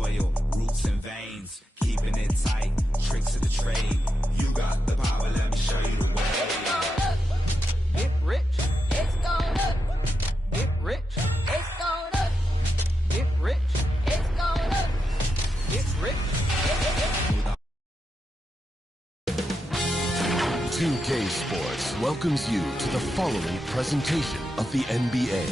soil, roots and veins, keeping it tight, tricks of the trade. You got the power, let me show you the way. Get rich, it's gonna. Get rich, it's gonna. Get rich, it's gonna. Get rich. 2K Sports welcomes you to the following presentation of the NBA.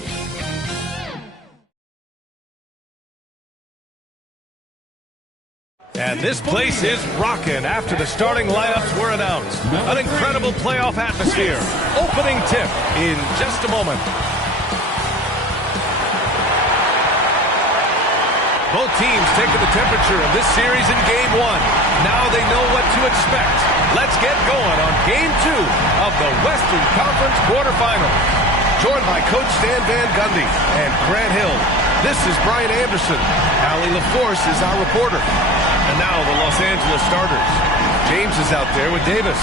And this place is rocking after the starting lineups were announced. An incredible playoff atmosphere. Opening tip in just a moment. Both teams taking the temperature of this series in Game 1. Now they know what to expect. Let's get going on Game 2 of the Western Conference quarterfinals. Joined by Coach Stan Van Gundy and Grant Hill. This is Brian Anderson. Allie LaForce is our reporter. And now the Los Angeles starters. James is out there with Davis.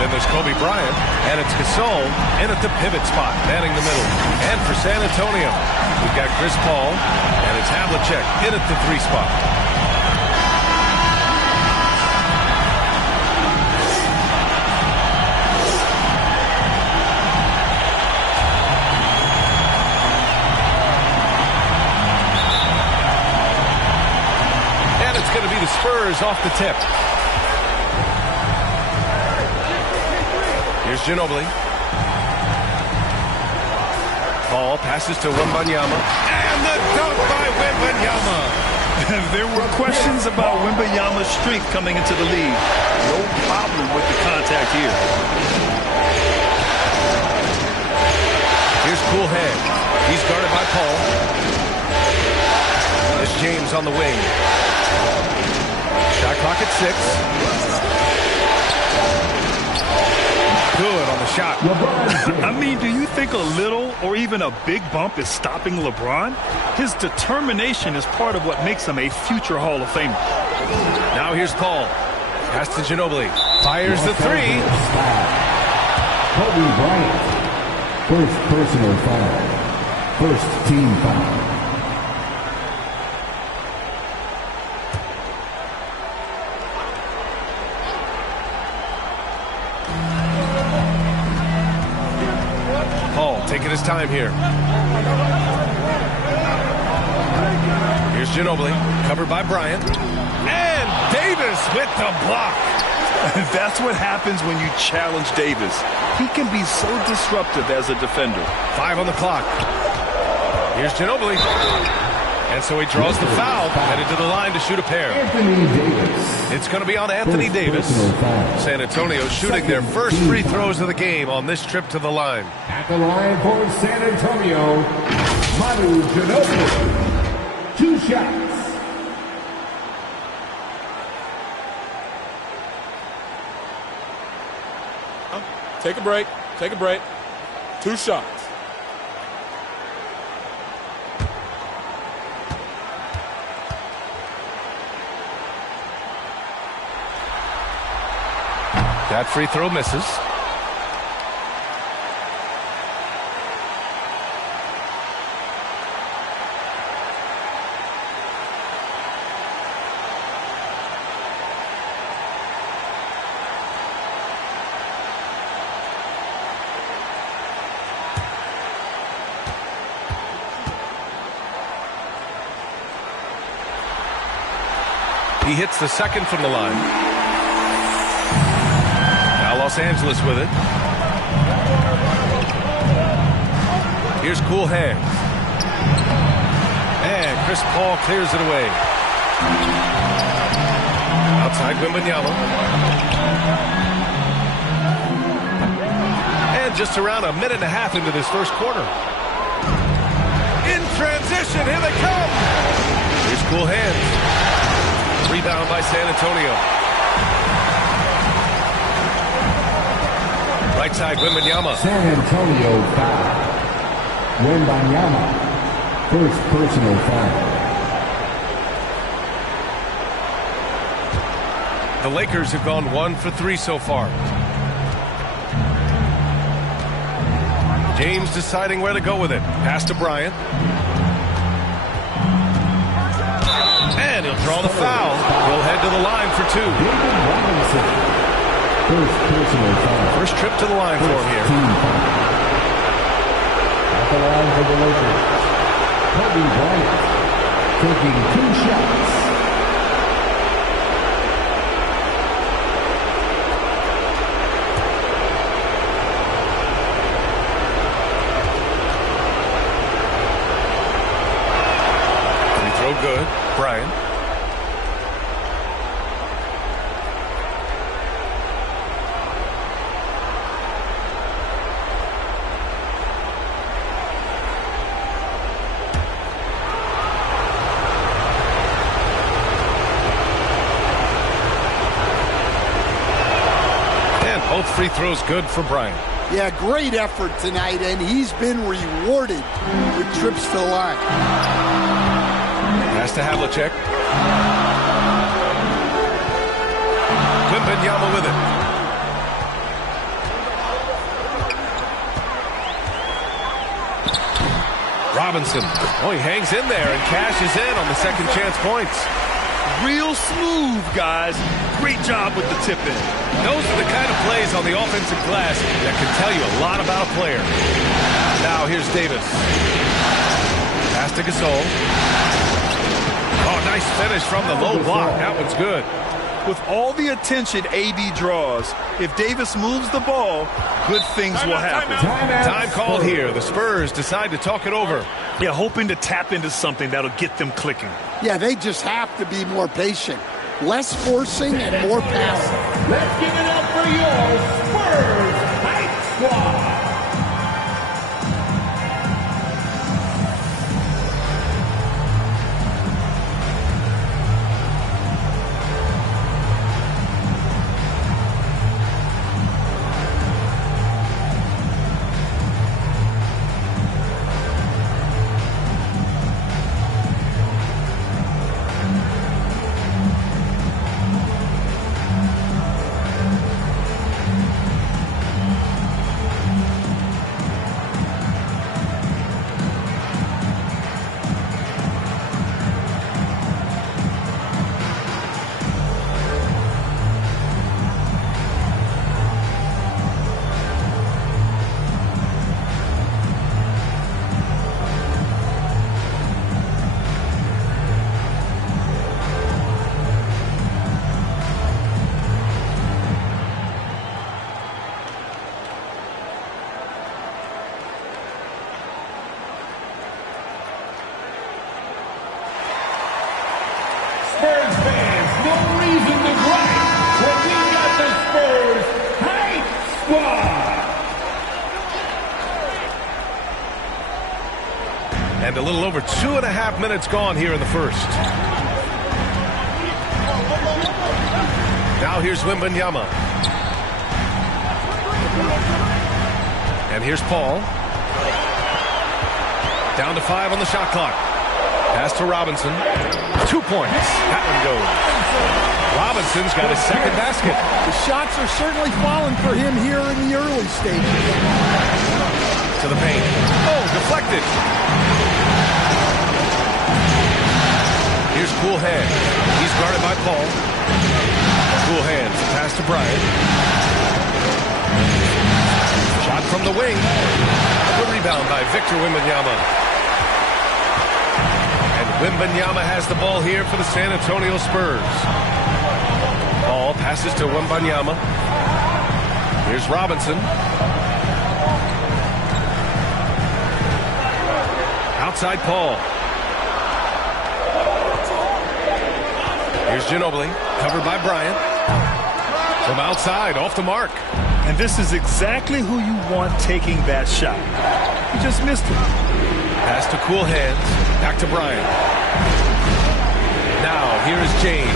Then there's Kobe Bryant, and it's Gasol in at the pivot spot, manning the middle. And for San Antonio, we've got Chris Paul, and it's Havlicek in at the 3 spot. Going to be the Spurs off the tip. Here's Ginobili. Ball passes to Wembanyama. And the dunk by Wembanyama. There were questions about Wembanyama's strength coming into the league. No problem with the contact here. Here's Cool Hand. He's guarded by Paul. There's James on the wing. Shot clock at 6. Good on the shot. I mean, do you think a little or even a big bump is stopping LeBron? His determination is part of what makes him a future Hall of Famer. Now here's Paul. Pass to Ginobili. Fires the 3. Kobe Bryant. First personal foul. First team foul. Taking his time here. Here's Ginobili, covered by Bryant. And Davis with the block. That's what happens when you challenge Davis. He can be so disruptive as a defender. 5 on the clock. Here's Ginobili. And so he draws the foul, headed to the line to shoot a pair. Anthony Davis. It's going to be on Anthony Davis. San Antonio shooting their first free throws of the game on this trip to the line. At the line for San Antonio, Manu Ginobili. 2 shots. Take a break. Take a break. 2 shots. That free throw misses. He hits the second from the line. Los Angeles with it. Here's Cool Hand. And Chris Paul clears it away. Outside Wembanyama. And just around a minute and a half into this first quarter. In transition, here they come. Here's Cool Hand. Rebound by San Antonio. Right side, Wembanyama. San Antonio foul. Wembanyama. First personal foul. The Lakers have gone 1 for 3 so far. James deciding where to go with it. Pass to Bryant. And he'll draw the foul. He'll head to the line for 2. First trip to the line for him here. At the line for the Lakers, Kobe Bryant taking 2 shots. Good. Bryant. And both free throws good for Bryant. Yeah, great effort tonight, and he's been rewarded with trips to the line. Pass to Havlicek. Wembanyama with it. Robinson. Oh, he hangs in there and cashes in on the second chance points. Real smooth, guys. Great job with the tip-in. Those are the kind of plays on the offensive glass that can tell you a lot about a player. Now here's Davis. Pass to Gasol. Oh, nice finish from the low block. That one's good. With all the attention AD draws, if Davis moves the ball, good things will happen. Time called here. The Spurs decide to talk it over. Yeah, hoping to tap into something that'll get them clicking. Yeah, they just have to be more patient. Less forcing and more passing. Let's give it up for your Spurs Hype Squad. Spurs fans, no reason to gripe when we got the Spurs Hype Squad. And a little over 2.5 minutes gone here in the first. Now here's Wembanyama. And here's Paul. Down to 5 on the shot clock. Pass to Robinson. 2 points. That one goes. Robinson's got his second basket. The shots are certainly falling for him here in the early stages. To the paint. Oh, deflected. Here's Cool Hand. He's guarded by Paul. Cool Hands. Pass to Bryant. Shot from the wing. Good rebound by Victor Wembanyama. Wembanyama has the ball here for the San Antonio Spurs. Ball passes to Wembanyama. Here's Robinson. Outside Paul. Here's Ginobili, covered by Bryant. From outside, off the mark. And this is exactly who you want taking that shot. He just missed it. Pass to Cool Hands. Back to Bryant. Now, here is James.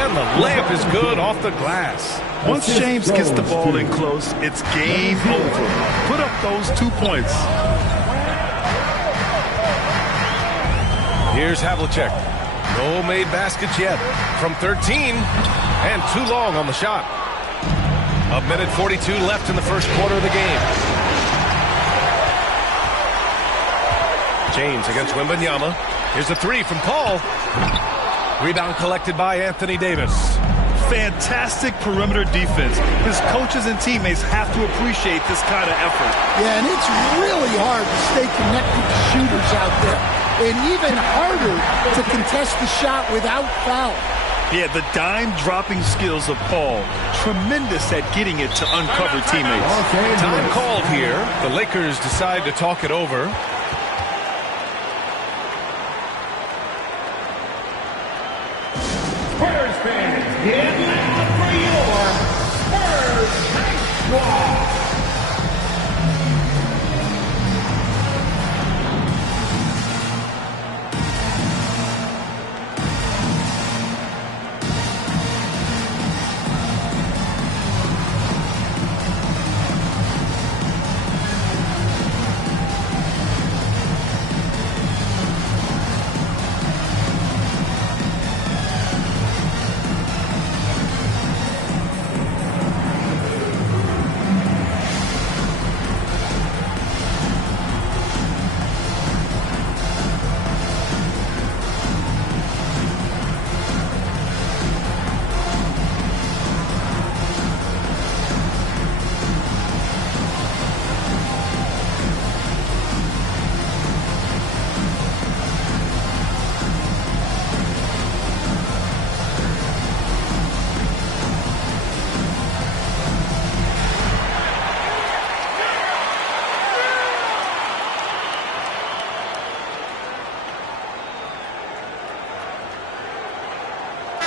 And the layup is good off the glass. Once James gets the ball in close, it's game over. Put up those 2 points. Here's Havlicek. No made baskets yet. From 13. And too long on the shot. 1:42 left in the first quarter of the game. James against Wembanyama. Here's a three from Paul. Rebound collected by Anthony Davis. Fantastic perimeter defense. His coaches and teammates have to appreciate this kind of effort. Yeah, and it's really hard to stay connected to shooters out there. And even harder to contest the shot without foul. Yeah, the dime-dropping skills of Paul. Tremendous at getting it to uncover teammates. Time called here. The Lakers decide to talk it over. Spurs fans, get loud for your Spurs High Squad.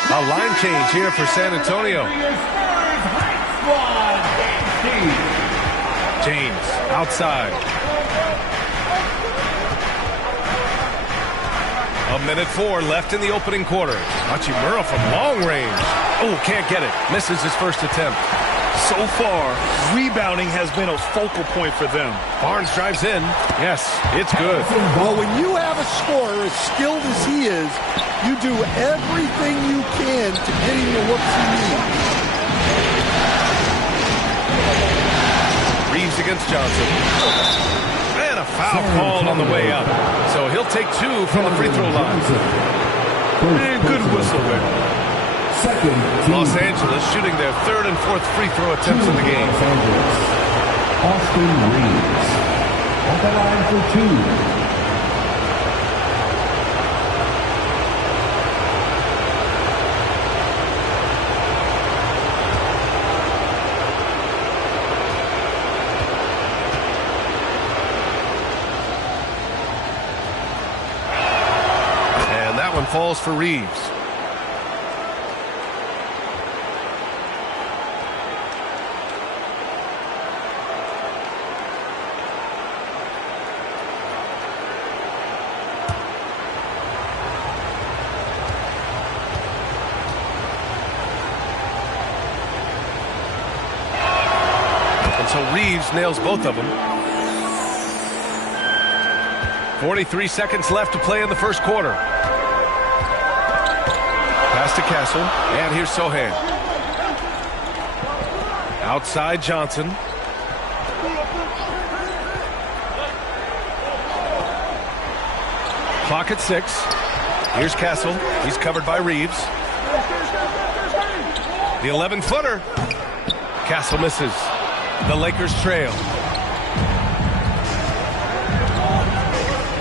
A line change here for San Antonio. James outside. A minute 4 left in the opening quarter. Hachimura from long range. Oh, can't get it. Misses his first attempt. So far, rebounding has been a focal point for them. Barnes drives in. Yes, it's good. Well, when you have a scorer as skilled as he is, you do everything you can to get him the looks he needs. Reeves against Johnson. And a foul called on the way up. So he'll take 2 from the free throw line. And good whistle there. Los Angeles shooting their 3rd and 4th free throw attempts in the game. Austin Reeves at the line for 2. And that one falls for Reeves. So Reeves nails both of them. 43 seconds left to play in the first quarter. Pass to Castle, and here's Sohan. Outside Johnson. Clock at 6. Here's Castle. He's covered by Reeves. The 11-footer. Castle misses. The Lakers trail.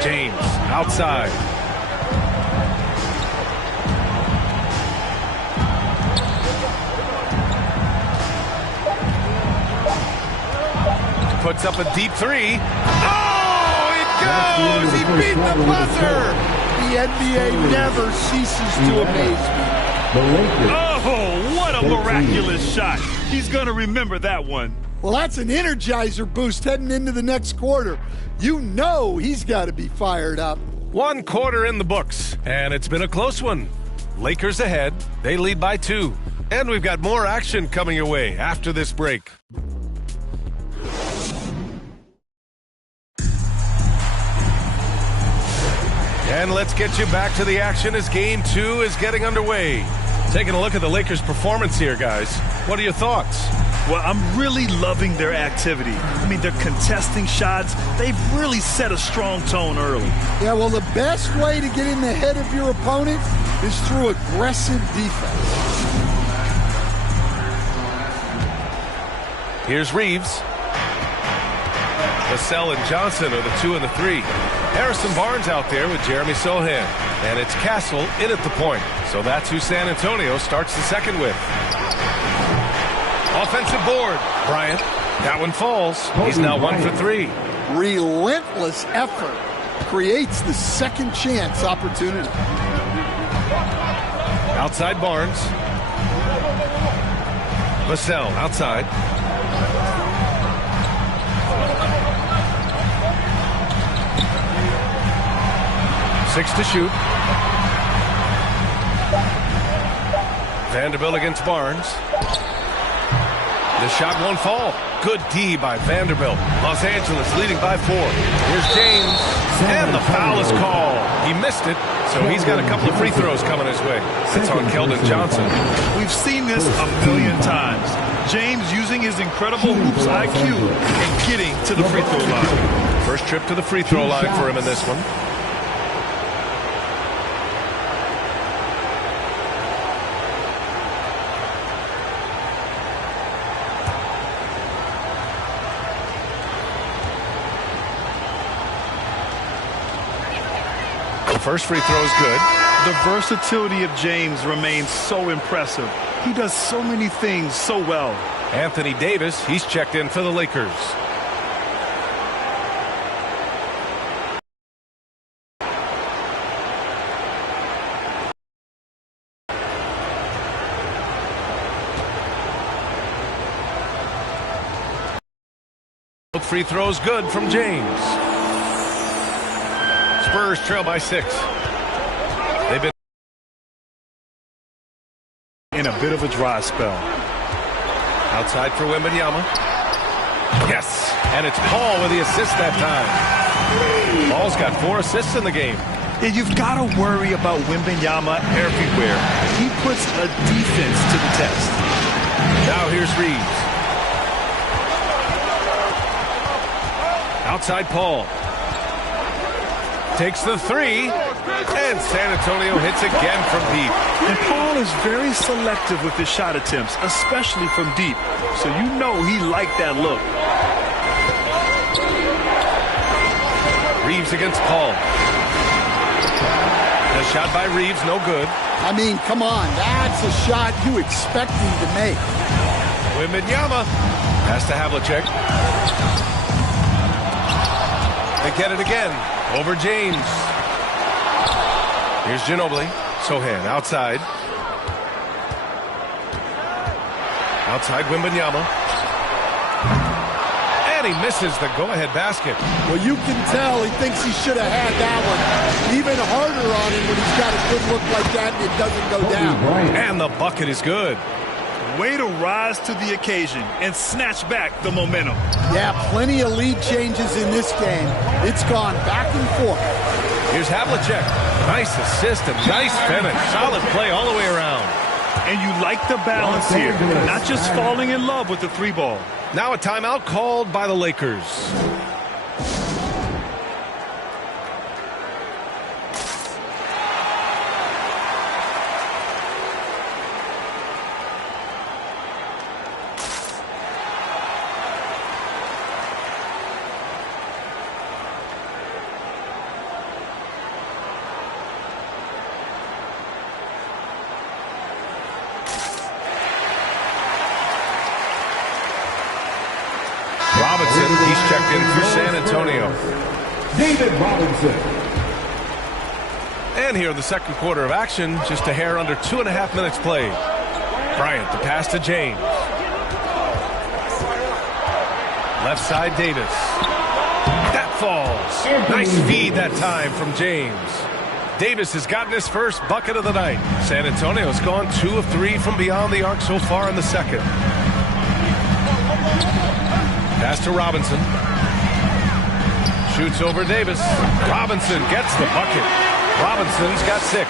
James outside. Puts up a deep 3. Oh, it goes! He beat the buzzer! The NBA never ceases to amaze me. Oh, what a miraculous shot. He's going to remember that one. Well, that's an energizer boost heading into the next quarter. You know he's got to be fired up. 1 quarter in the books, and it's been a close one. Lakers ahead. They lead by 2. And we've got more action coming your way after this break. And let's get you back to the action as Game 2 is getting underway. Taking a look at the Lakers' performance here, guys. What are your thoughts? Well, I'm really loving their activity. I mean, they're contesting shots. They've really set a strong tone early. Yeah, well, the best way to get in the head of your opponent is through aggressive defense. Here's Reeves. Vassell and Johnson are the 2 and the 3. Harrison Barnes out there with Jeremy Sohan. And it's Castle in at the point. So that's who San Antonio starts the second with. Offensive board. Bryant. That one falls. He's now 1 for 3. Relentless effort creates the second chance opportunity. Outside Barnes. Vassell outside. Six to shoot. Vanderbilt against Barnes. The shot won't fall. Good D by Vanderbilt. Los Angeles leading by 4. Here's James. And the foul is called. He missed it, so he's got a couple of free throws coming his way. That's on Keldon Johnson. We've seen this a million times. James using his incredible hoops IQ and getting to the free throw line. First trip to the free throw line for him in this one. First free throw is good. The versatility of James remains so impressive. He does so many things so well. Anthony Davis, he's checked in for the Lakers. Both free throws good from James. Spurs trail by 6. They've been in a bit of a dry spell. Outside for Wembanyama. Yes, and it's Paul with the assist that time. Paul's got 4 assists in the game. Yeah, you've got to worry about Wembanyama everywhere. He puts a defense to the test. Now here's Reeves. Outside Paul. Takes the 3, and San Antonio hits again from deep. And Paul is very selective with his shot attempts, especially from deep. So you know he liked that look. Reeves against Paul. The shot by Reeves, no good. I mean, come on, that's a shot you expect him to make. Wembanyama. Pass to Havlicek. They get it again. Over James. Here's Ginobili. Sohan outside. Outside Wembanyama. And he misses the go-ahead basket. Well, you can tell he thinks he should have had that one. Even harder on him when he's got a good look like that and it doesn't go down. And the bucket is good. Way to rise to the occasion and snatch back the momentum. Yeah, plenty of lead changes in this game. It's gone back and forth. Here's Havlicek. Nice assist and nice finish. Solid play all the way around. And you like the balance here. Not just falling in love with the 3 ball. Now a timeout called by the Lakers. Robinson, he's checked in for San Antonio. David Robinson. And here in the second quarter of action, just a hair under 2.5 minutes played. Bryant, the pass to James. Left side, Davis. That falls. Nice feed that time from James. Davis has gotten his first bucket of the night. San Antonio's gone 2 of 3 from beyond the arc so far in the second. Pass to Robinson. Shoots over Davis. Robinson gets the bucket. Robinson's got 6.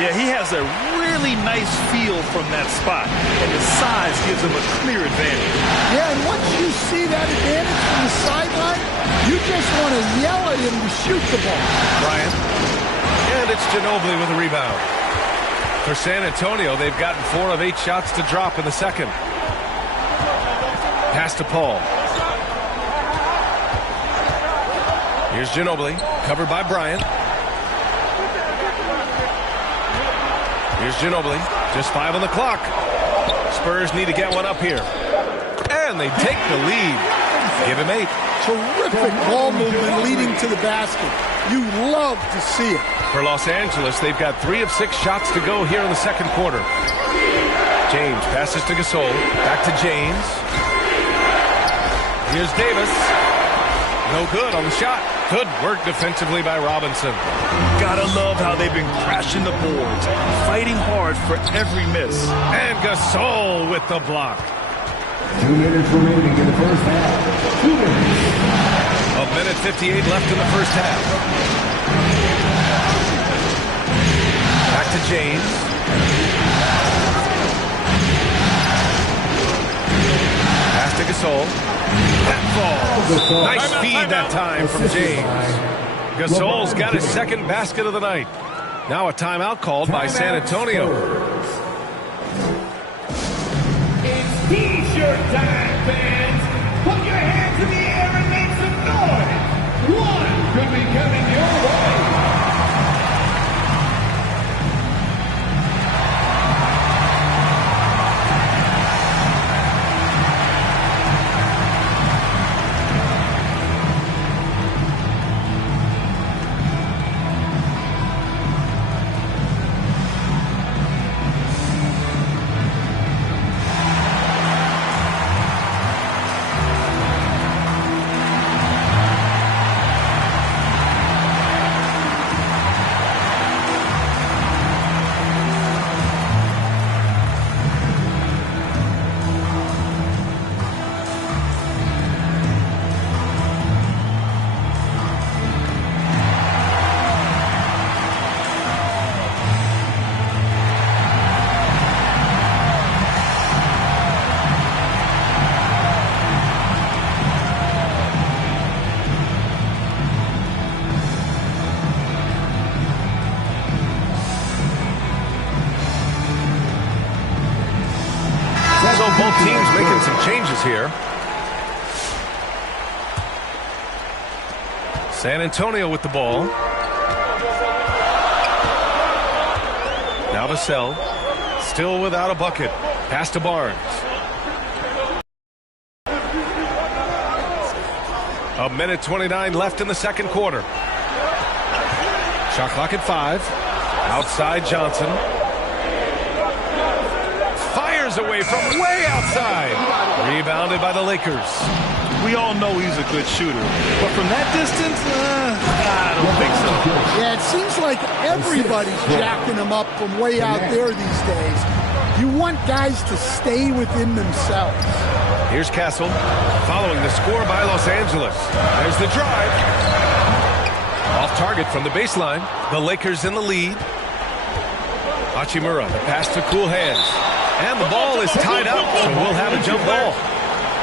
Yeah, he has a really nice feel from that spot, and his size gives him a clear advantage. Yeah, and once you see that advantage from the sideline, you just want to yell at him to shoot the ball. Bryant. And it's Ginobili with a rebound. For San Antonio, they've gotten 4 of 8 shots to drop in the second. Pass to Paul. Here's Ginobili, covered by Bryant. Here's Ginobili, just 5 on the clock. Spurs need to get one up here. And they take the lead. Give him 8. Terrific ball movement leading to the basket. You love to see it. For Los Angeles, they've got 3 of 6 shots to go here in the second quarter. James passes to Gasol. Back to James. Here's Davis. No good on the shot. Good work defensively by Robinson. Gotta love how they've been crashing the boards, fighting hard for every miss. And Gasol with the block. 2 minutes remaining in the first half. 2 minutes. A minute 58 left in the first half. Back to James. Pass to Gasol. That falls. Nice feed that time from James. Gasol's got his second basket of the night. Now a timeout called by San Antonio. It's T-shirt time, fans. Put your hands in the air and make some noise. One could be coming your way. So both teams making some changes here. San Antonio with the ball. Now Vassell, still without a bucket. Pass to Barnes. A minute 29 left in the second quarter. Shot clock at 5. Outside Johnson. Fires away from way outside. Rebounded by the Lakers. We all know he's a good shooter, but from that distance, I don't think so. Yeah, it seems like everybody's jacking him up from way out there these days. You want guys to stay within themselves. Here's Castle, following the score by Los Angeles. There's the drive. Off target from the baseline. The Lakers in the lead. Hachimura, the pass to cool hands. And the ball is tied up, so we'll have a jump ball.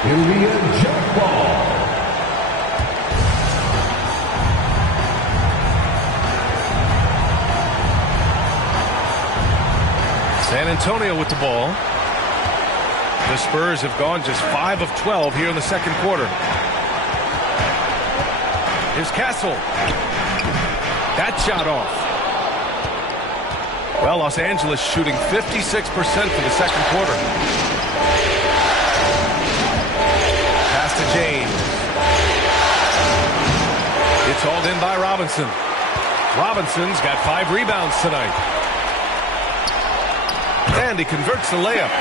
It'll be a jump ball. San Antonio with the ball. The Spurs have gone just 5 of 12 here in the second quarter. Here's Castle. That shot off. Well, Los Angeles shooting 56% for the second quarter. Pass to James. It's hauled in by Robinson. Robinson's got 5 rebounds tonight. And he converts the layup.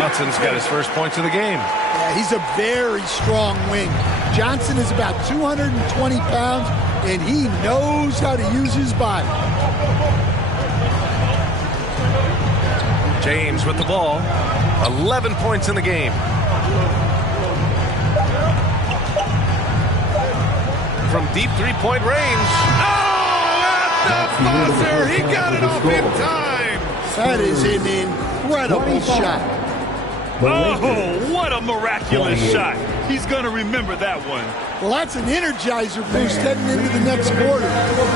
Johnson's got his first points of the game. Yeah, he's a very strong wing. Johnson is about 220 pounds, and he knows how to use his body. James with the ball. 11 points in the game. From deep three-point range. Oh, at the buzzer! He got it off in time! That is an incredible shot. Oh, what a miraculous shot. He's going to remember that one. Well, that's an energizer boost heading into the next quarter.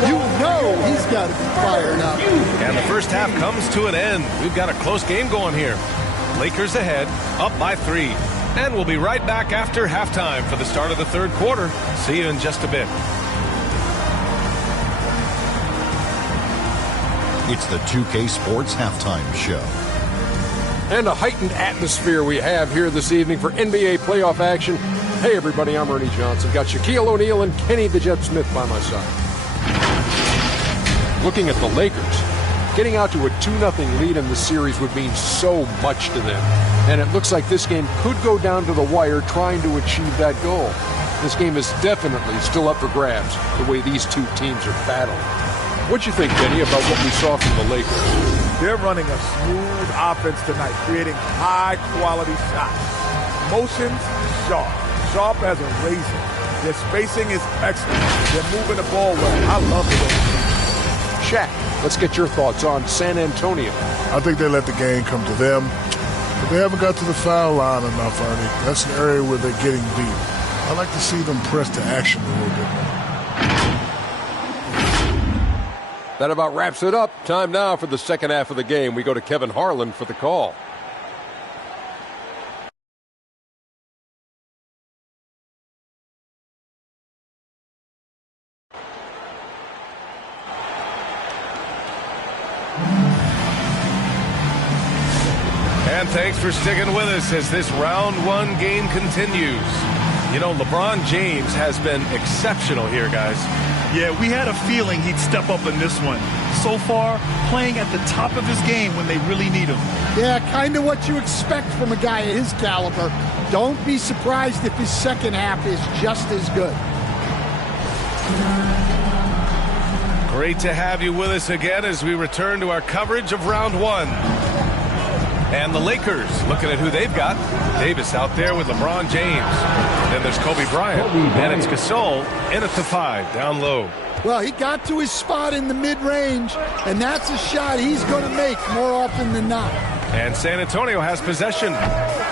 You know he's got to be fired up. And the first half comes to an end. We've got a close game going here. Lakers ahead, up by 3. And we'll be right back after halftime for the start of the third quarter. See you in just a bit. It's the 2K Sports Halftime Show. And a heightened atmosphere we have here this evening for NBA playoff action. Hey, everybody, I'm Ernie Johnson. Got Shaquille O'Neal and Kenny the Jet Smith by my side. Looking at the Lakers, getting out to a 2-0 lead in the series would mean so much to them. And it looks like this game could go down to the wire trying to achieve that goal. This game is definitely still up for grabs, the way these two teams are battling. What you think, Kenny, about what we saw from the Lakers? They're running a smooth offense tonight, creating high-quality shots. Motions, sharp. Sharp as a razor. Their spacing is excellent. They're moving the ball well. I love the way they play. Shaq, let's get your thoughts on San Antonio. I think they let the game come to them. But they haven't got to the foul line enough, Ernie. That's an area where they're getting beat. I like to see them press to action a little bit more. That about wraps it up. Time now for the second half of the game. We go to Kevin Harlan for the call. And thanks for sticking with us as this round 1 game continues. You know, LeBron James has been exceptional here, guys. Yeah, we had a feeling he'd step up in this one. So far, playing at the top of his game when they really need him. Yeah, kind of what you expect from a guy of his caliber. Don't be surprised if his second half is just as good. Great to have you with us again as we return to our coverage of round 1. And the Lakers, looking at who they've got. Davis out there with LeBron James. Then there's Kobe Bryant. And it's Gasol in at the 5, down low. Well, he got to his spot in the mid-range, and that's a shot he's going to make more often than not. And San Antonio has possession.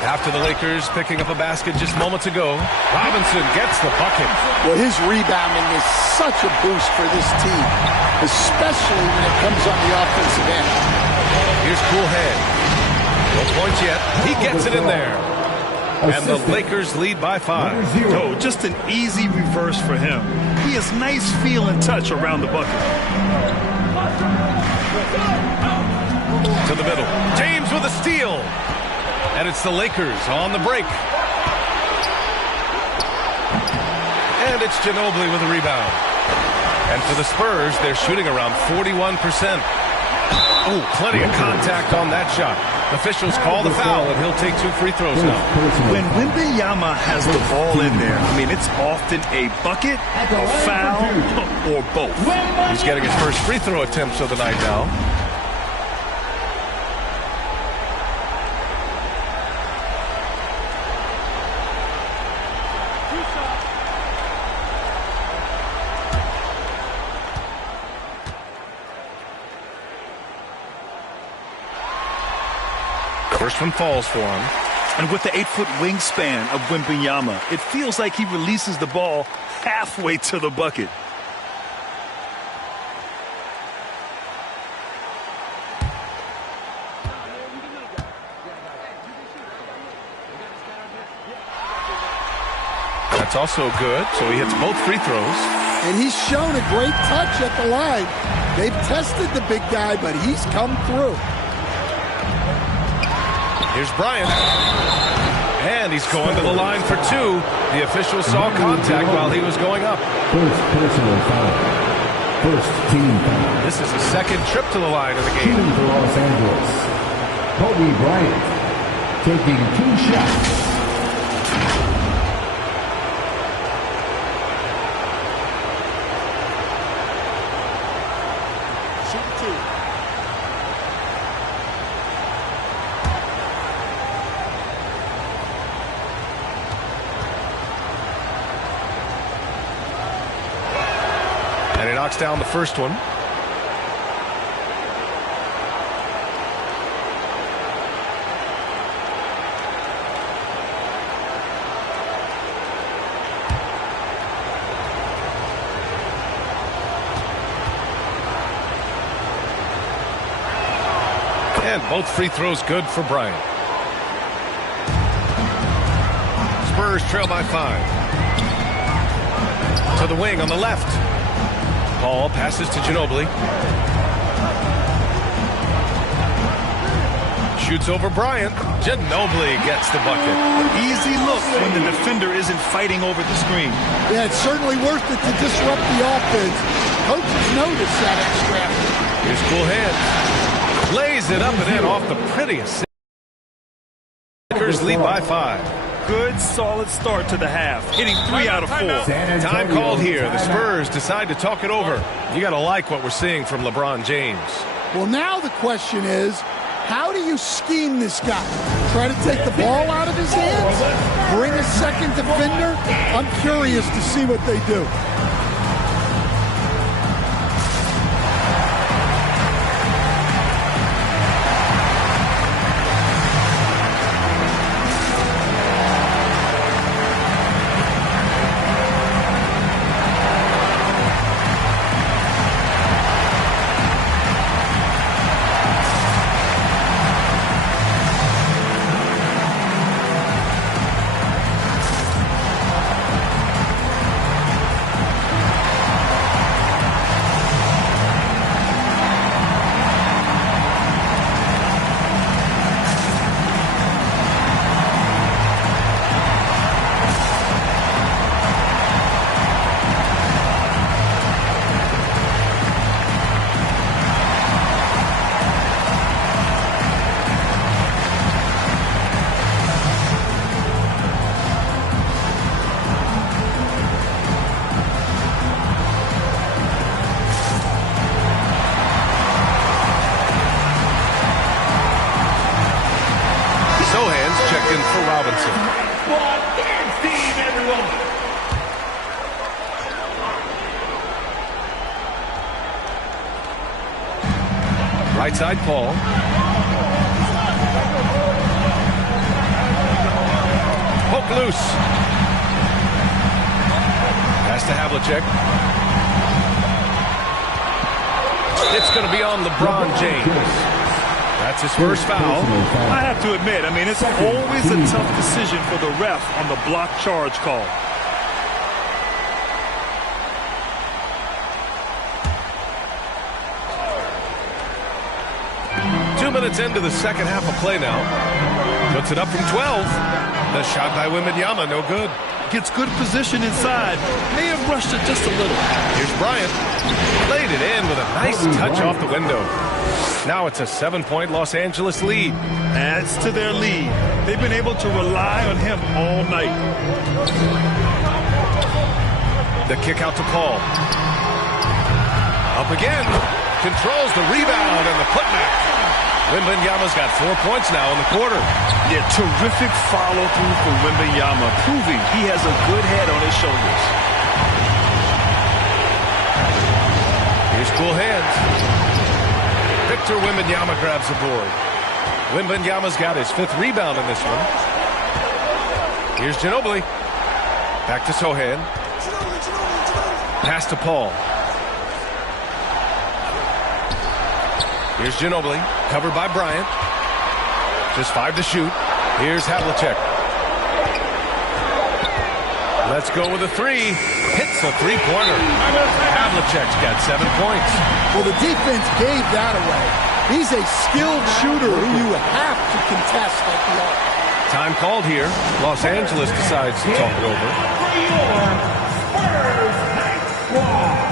After the Lakers picking up a basket just moments ago, Robinson gets the bucket. Well, his rebounding is such a boost for this team, especially when it comes on the offensive end. Here's Coolhead. No points yet. He gets it in there. And the Lakers lead by 5. Oh, just an easy reverse for him. He has nice feel and touch around the bucket. To the middle. James with a steal. And it's the Lakers on the break. And it's Ginobili with a rebound. And for the Spurs, they're shooting around 41%. Oh, plenty of contact on that shot. Officials call the foul, and he'll take 2 free throws now. When Wembanyama has the ball in there, I mean, it's often a bucket, a foul, or both. He's getting his first free throw attempts of the night now. First one falls for him. And with the 8-foot wingspan of Wembanyama, it feels like he releases the ball halfway to the bucket. That's also good, so he hits both free throws. And he's shown a great touch at the line. They've tested the big guy, but he's come through. Here's Bryant. And he's going to the line for 2. The official saw contact while he was going up. First personal foul. First team foul. This is the second trip to the line of the game. Shooting for Los Angeles. Kobe Bryant taking 2 shots. And he knocks down the first one. And both free throws good for Bryant. Spurs trail by 5. To the wing on the left. Paul passes to Ginobili. Shoots over Bryant. Ginobili gets the bucket. Easy look when the defender isn't fighting over the screen. Yeah, it's certainly worth it to disrupt the offense. Coaches notice that extraction. Here's cool hands. Lays it up and in off the prettiest. Lakers lead by 5. Good, solid start to the half, hitting 3 out of 4. Time called here. The Spurs decide to talk it over. You got to like what we're seeing from LeBron James. Well, now the question is, how do you scheme this guy? Try to take the ball out of his hands? Bring a second defender? I'm curious to see what they do. Right side, Paul. Poke loose. Pass to Havlicek. It's going to be on LeBron James. That's his first foul. I have to admit, it's always a tough decision for the ref on the block charge call. Minutes into the second half of play now. Puts it up from 12. The shot by Wembanyama, no good. Gets good position inside. May have rushed it just a little. Here's Bryant. Played it in with a nice touch off the window. Now it's a 7-point Los Angeles lead. Adds to their lead. They've been able to rely on him all night. The kick out to Paul. Up again. Controls the rebound and the putback. Wembanyama's got 4 points now in the quarter. Yeah, terrific follow-through for Wembanyama, proving he has a good head on his shoulders. Here's cool hands. Victor Wembanyama grabs the board. Wembanyama's got his 5th rebound in this one. Here's Ginobili. Back to Sohan. Pass to Paul. Here's Ginobili, covered by Bryant. Just 5 to shoot. Here's Havlicek. Let's go with a 3. Hits a 3-pointer. Havlicek's got 7 points. Well, the defense gave that away. He's a skilled shooter who you have to contest like the offense. Time called here. Los Angeles decides to talk it over. Spurs night squad.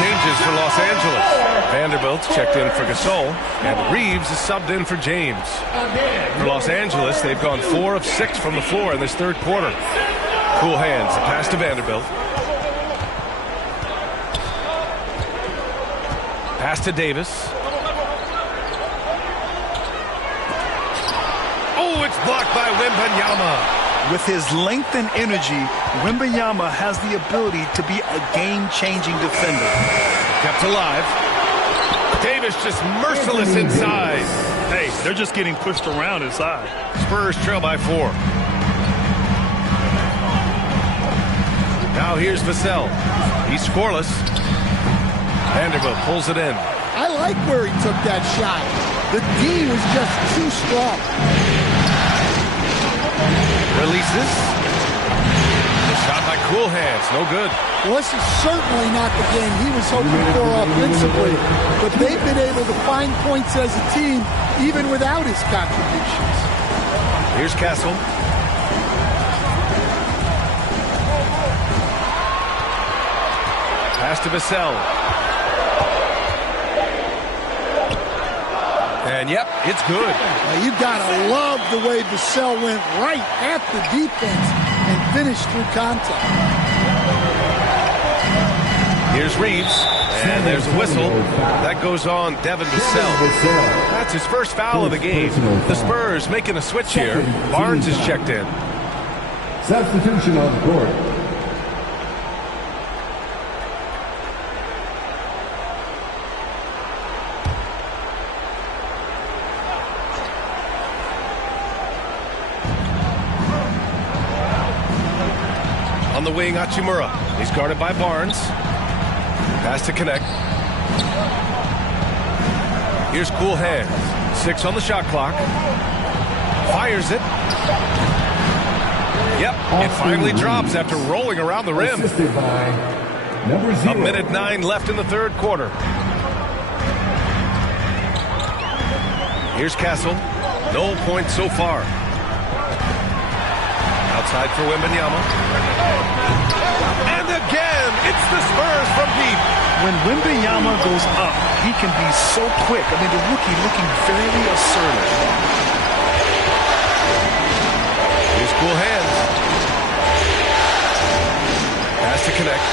changes for Los Angeles. Vanderbilt's checked in for Gasol, and Reeves is subbed in for James. For Los Angeles, they've gone 4 of 6 from the floor in this third quarter. Cool hands, the pass to Vanderbilt. Pass to Davis. Oh, it's blocked by Wembanyama. With his length and energy, Wembanyama has the ability to be a game-changing defender. Kept alive. Davis just merciless inside. Hey, they're just getting pushed around inside. Spurs trail by 4. Now here's Vassell. He's scoreless. Vanderbilt pulls it in. I like where he took that shot. The D was just too strong. Releases. The shot by Cool Hands. No good. Well, this is certainly not the game he was hoping for offensively, but they've been able to find points as a team even without his contributions. Here's Castle. Pass to Vassell. And yep, it's good. Now, you gotta love the way Vassell went right at the defense and finished through contact. Here's Reeves, and there's a whistle. That goes on Devin Vassell. That's his first foul of the game. The Spurs making a switch here. Barnes is checked in. Substitution on the court. On the wing, Hachimura. He's guarded by Barnes. Pass to connect. Here's Cool Hands. 6 on the shot clock. Fires it. Yep, it finally drops after rolling around the rim. A minute 9 left in the third quarter. Here's Castle. No points so far. Outside for Wembanyama. And again, it's the Spurs from deep. When Wembanyama goes up, he can be so quick. I mean, the rookie looking very assertive. Here's Cool Hands. Pass to connect.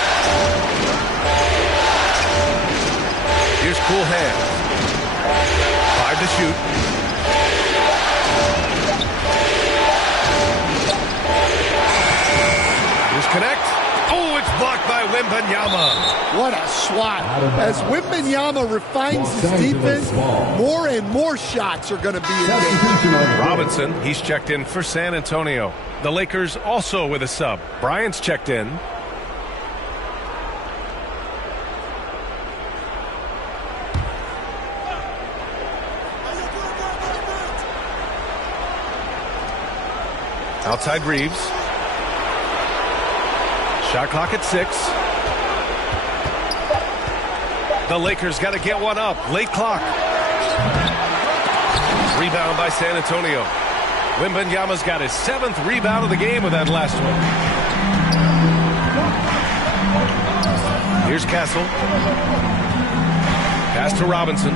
Here's Cool Hands. 5 to shoot. Connect. Oh, it's blocked by Wembanyama. What a swat. As Wembanyama refines his defense, more and more shots are going to be in game. Robinson, he's checked in for San Antonio. The Lakers also with a sub. Bryant's checked in. Outside Reeves. Shot clock at 6. The Lakers got to get one up. Late clock. Rebound by San Antonio. Wembanyama's got his 7th rebound of the game with that last one. Here's Castle. Pass to Robinson.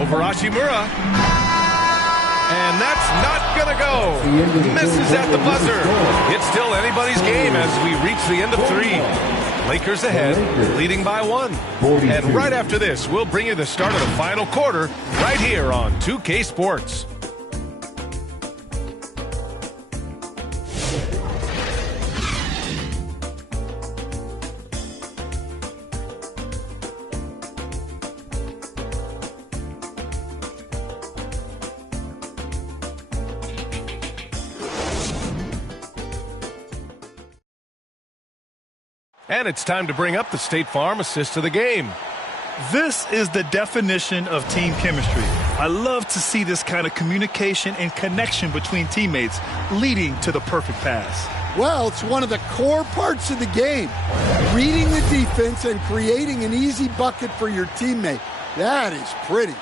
Over Hachimura. And that's not going to go. Misses at the buzzer. It's still anybody's game as we reach the end of 3. Lakers ahead, leading by 1. And right after this, we'll bring you the start of the final quarter right here on 2K Sports. And it's time to bring up the State Farm assist of the game. This is the definition of team chemistry. I love to see this kind of communication and connection between teammates leading to the perfect pass. Well, it's one of the core parts of the game. Reading the defense and creating an easy bucket for your teammate. That is pretty.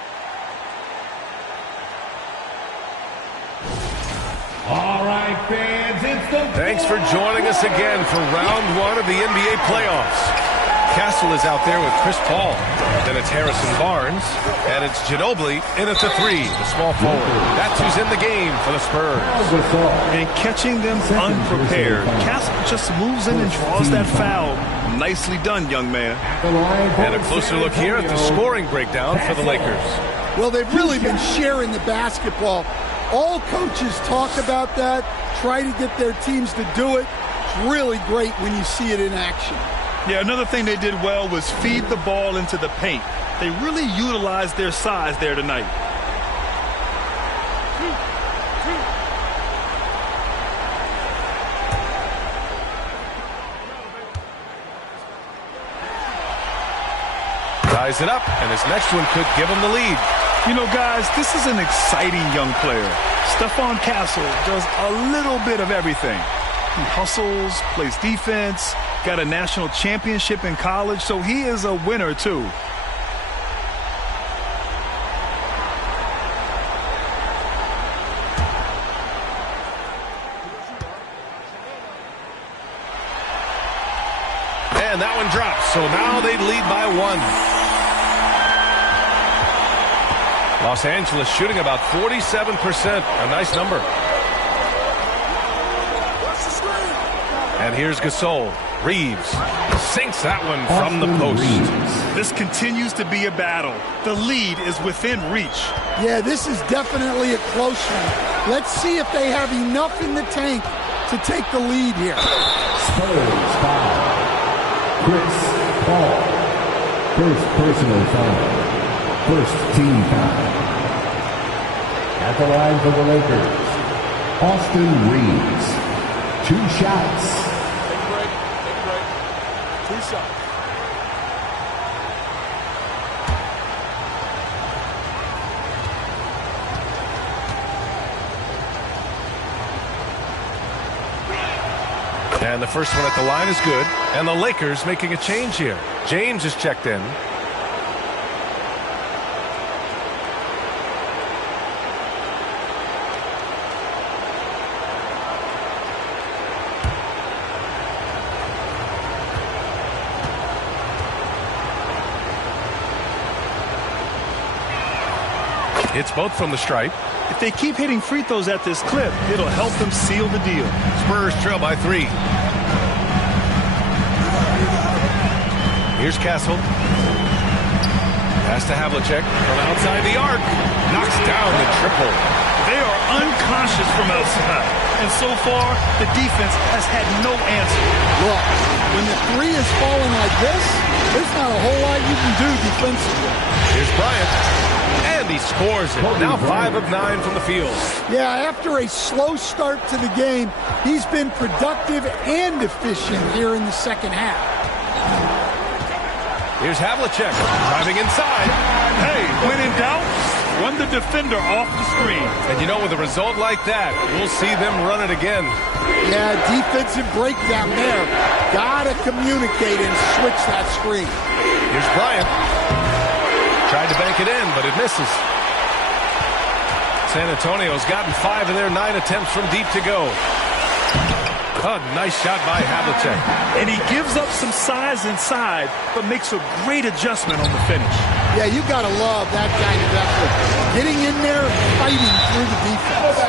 All right, fans, it's the Thanks for joining us again for round 1 of the NBA playoffs. Castle is out there with Chris Paul. Then it's Harrison Barnes. And it's Ginobili in at the 3, the small forward. That's who's in the game for the Spurs. And catching them unprepared. Castle just moves in and draws that foul. Nicely done, young man. And a closer look here at the scoring breakdown for the Lakers. Well, they've really been sharing the basketball. All coaches talk about that, try to get their teams to do it. It's really great when you see it in action. Yeah, another thing they did well was feed the ball into the paint. They really utilized their size there tonight. Ties it up, and his next one could give him the lead. You know, guys, this is an exciting young player. Stephon Castle does a little bit of everything. He hustles, plays defense, got a national championship in college, so he is a winner, too. And that one drops, so now they lead by 1. Los Angeles shooting about 47%. A nice number. And here's Gasol. Reeves sinks that one from the post. This continues to be a battle. The lead is within reach. Yeah, this is definitely a close one. Let's see if they have enough in the tank to take the lead here. Spurs foul. Chris Paul. First personal foul. First team foul. At the line for the Lakers, Austin Reeves. 2 shots. Take a break. Take a break. 2 shots. And the first one at the line is good. And the Lakers making a change here. James is checked in. It's both from the stripe. If they keep hitting free throws at this clip, it'll help them seal the deal. Spurs trail by 3. Here's Castle. Pass to Havlicek from outside the arc. Knocks down the triple. They are unconscious from outside. And so far, the defense has had no answer. Look, when the 3 is falling like this, there's not a whole lot you can do defensively. Here's Bryant. And he scores it. Now 5 of 9 from the field. Yeah, after a slow start to the game, he's been productive and efficient here in the second half. Here's Havlicek driving inside. Hey, when in doubt, run the defender off the screen. And you know, with a result like that, we'll see them run it again. Yeah, defensive breakdown there. Gotta communicate and switch that screen. Here's Bryant. Tried to bank it in, but it misses. San Antonio's gotten 5 of their 9 attempts from deep to go. Oh, nice shot by Havlicek. And he gives up some size inside, but makes a great adjustment on the finish. Yeah, you got to love that kind of effort. Getting in there, fighting through the defense.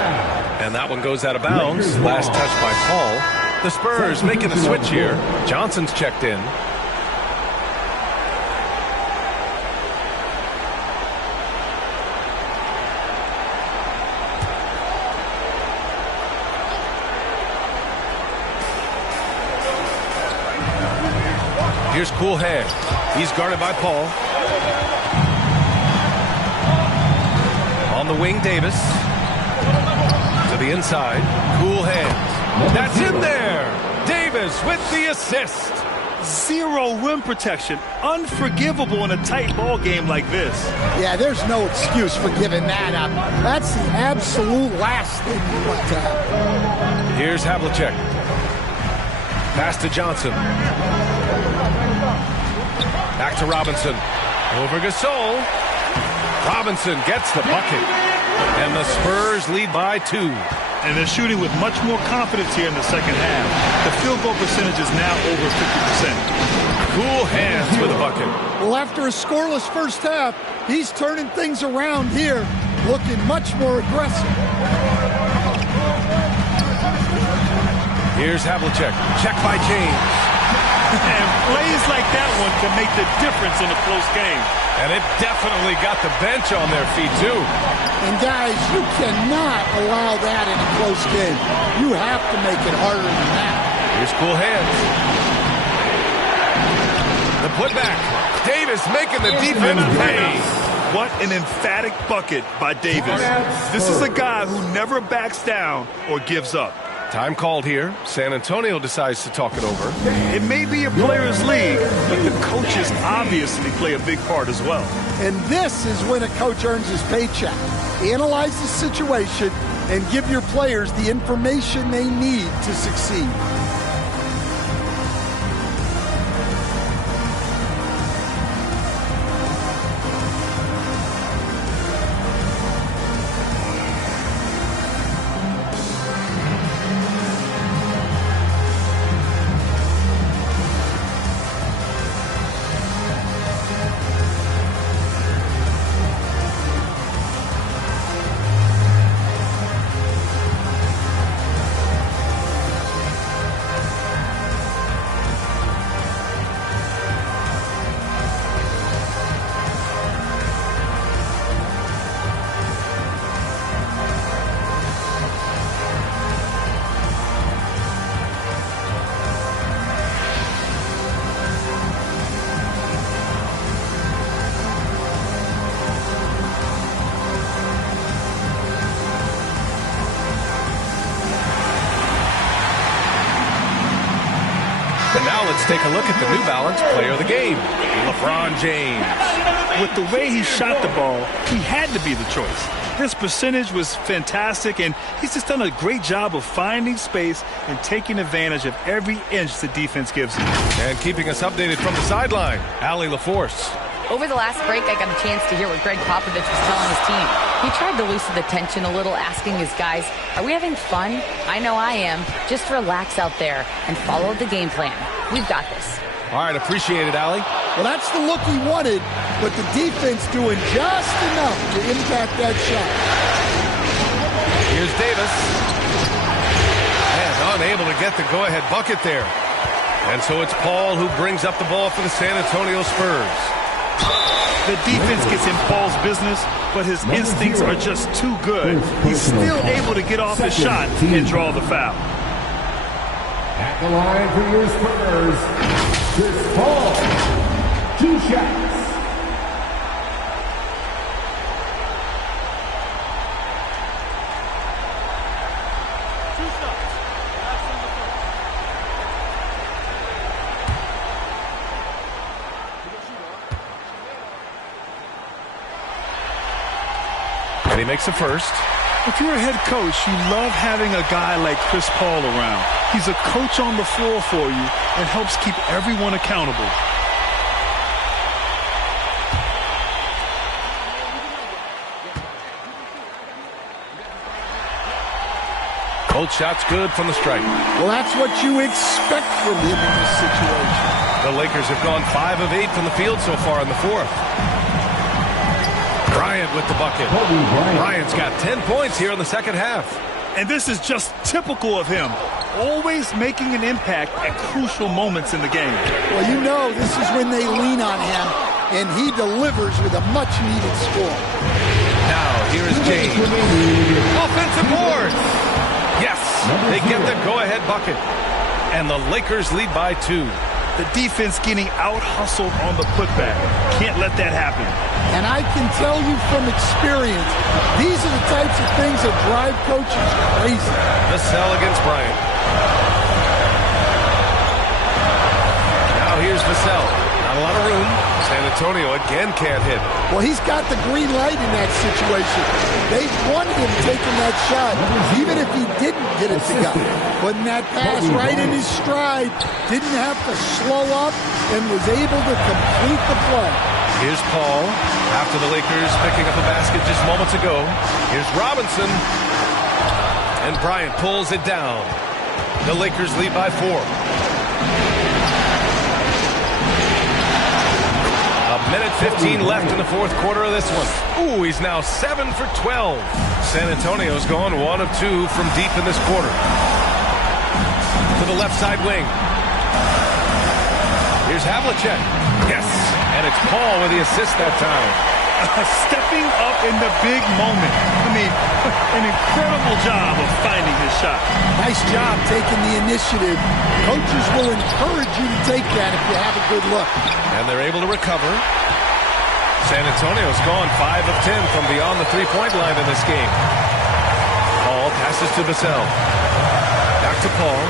And that one goes out of bounds. Last touch by Paul. The Spurs making a switch here. Johnson's checked in. Here's Cool Hand. He's guarded by Paul. On the wing, Davis. To the inside. Cool Hand. That's in there. Davis with the assist. Zero rim protection. Unforgivable in a tight ball game like this. Yeah, there's no excuse for giving that up. That's the absolute last thing you want to have. Here's Havlicek. Pass to Johnson. Back to Robinson. Over Gasol. Robinson gets the bucket. And the Spurs lead by 2. And they're shooting with much more confidence here in the second half. The field goal percentage is now over 50%. Cool hands with a bucket. Well, after a scoreless first half, he's turning things around here, looking much more aggressive. Here's Havlicek. Check by James. And plays like that one can make the difference in a close game. And it definitely got the bench on their feet, too. And, guys, you cannot allow that in a close game. You have to make it harder than that. Here's cool hands. The putback. Davis making the defense pay. What an emphatic bucket by Davis. This is a guy who never backs down or gives up. Time called here. San Antonio decides to talk it over. It may be a players' league, but the coaches obviously play a big part as well. And this is when a coach earns his paycheck. Analyze the situation and give your players the information they need to succeed. And now let's take a look at the New Balance player of the game, LeBron James. With the way he shot the ball, he had to be the choice. His percentage was fantastic, and he's just done a great job of finding space and taking advantage of every inch the defense gives him. And keeping us updated from the sideline, Allie LaForce. Over the last break, I got a chance to hear what Greg Popovich was telling his team. He tried to loosen the tension a little, asking his guys, are we having fun? I know I am. Just relax out there and follow the game plan. We've got this. All right, appreciate it, Allie. Well, that's the look he wanted, but the defense doing just enough to impact that shot. Here's Davis. And unable to get the go-ahead bucket there. And so it's Paul who brings up the ball for the San Antonio Spurs. The defense gets in Paul's business, but his instincts are just too good. He's still able to get off the shot and draw the foul. At the line for your Spurs, Chris Paul. 2 shots. And he makes the first. If you're a head coach, you love having a guy like Chris Paul around. He's a coach on the floor for you and helps keep everyone accountable. Cold shot's good from the stripe. Well, that's what you expect from him in this situation. The Lakers have gone 5 of 8 from the field so far in the fourth. Bryant with the bucket. Bryant's got 10 points here in the second half. And this is just typical of him, always making an impact at crucial moments in the game. Well, you know this is when they lean on him, and he delivers with a much-needed score. Now, here is James. Offensive board. Yes, they get the go-ahead bucket. And the Lakers lead by 2. The defense getting out-hustled on the putback. Can't let that happen. And I can tell you from experience, these are the types of things that drive coaches crazy. Vassell against Bryant. Now here's Vassell. Not a lot of room. San Antonio again can't hit. Well, he's got the green light in that situation. They wanted him taking that shot, even if he didn't get it to go. Putting that pass right in his stride, didn't have to slow up, and was able to complete the play. Here's Paul after the Lakers picking up a basket just moments ago. Here's Robinson. And Bryant pulls it down. The Lakers lead by 4. minute 15 left in the fourth quarter of this one. Ooh, he's now 7 for 12. San Antonio's gone 1 of 2 from deep in this quarter. To the left side wing. Here's Havlicek. Yes, and it's Paul with the assist that time. Stepping up in the big moment. I mean, an incredible job of finding his shot. Nice job taking the initiative. Coaches will encourage you to take that if you have a good look. And they're able to recover. San Antonio's gone 5 of 10 from beyond the three-point line in this game. Paul passes to Vassell. Back to Paul.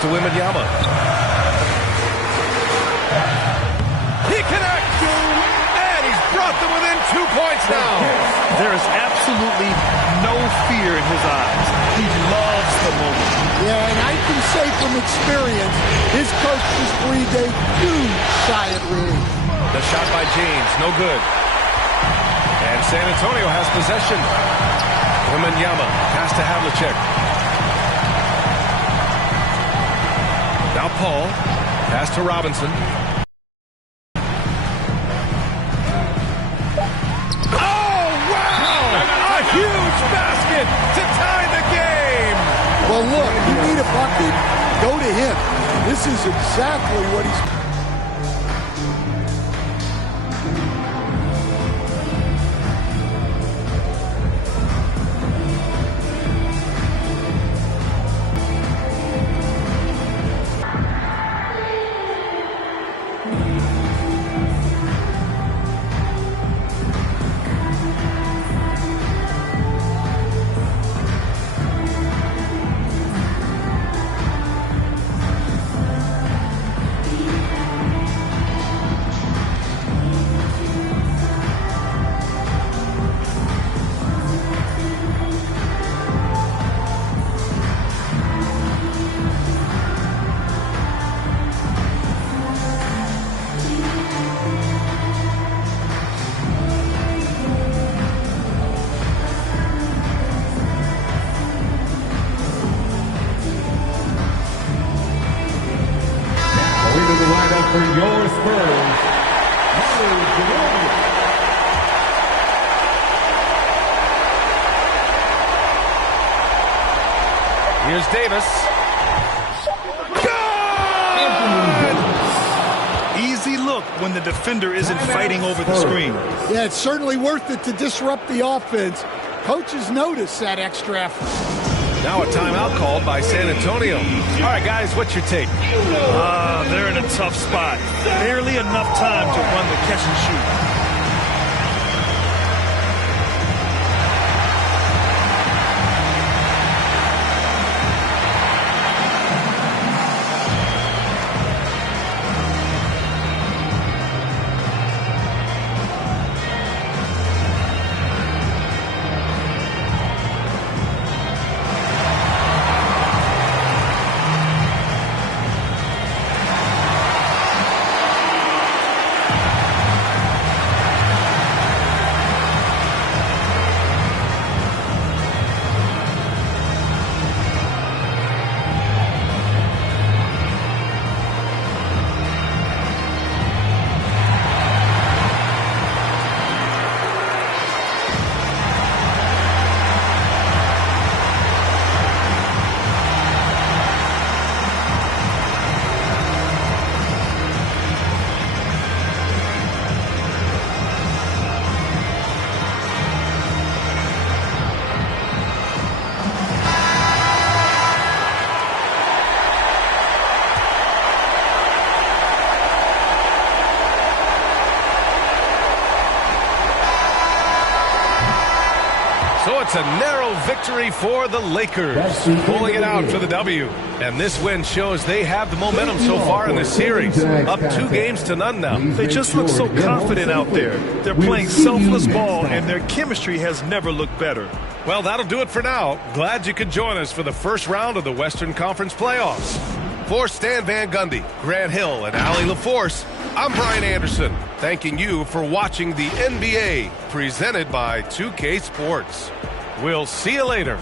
To Wembanyama. He connects! And he's brought them within 2 points now. There is absolutely no fear in his eyes. He loves the moment. Yeah, and I can say from experience, his coach just breathed a huge sigh of relief. The shot by James, no good. And San Antonio has possession. Wembanyama, pass to Havlicek. Now Paul, pass to Robinson. Oh, wow! A huge basket to tie the game! Well, look, you need a bucket, go to him. This is exactly what he's... For your Spurs, here's Davis. Good! Easy look when the defender isn't fighting over the screen. Yeah, it's certainly worth it to disrupt the offense. Coaches notice that extra effort. Now a timeout called by San Antonio. All right, guys, what's your take? They're in a tough spot. Barely enough time to run the catch and shoot. So it's a narrow victory for the Lakers, pulling it out for the W. And this win shows they have the momentum so far in this series. Up 2 games to none now. They just look so confident out there. They're playing selfless ball, and their chemistry has never looked better. Well, that'll do it for now. Glad you could join us for the first round of the Western Conference playoffs. For Stan Van Gundy, Grant Hill, and Allie LaForce, I'm Brian Anderson, thanking you for watching the NBA presented by 2K Sports. We'll see you later.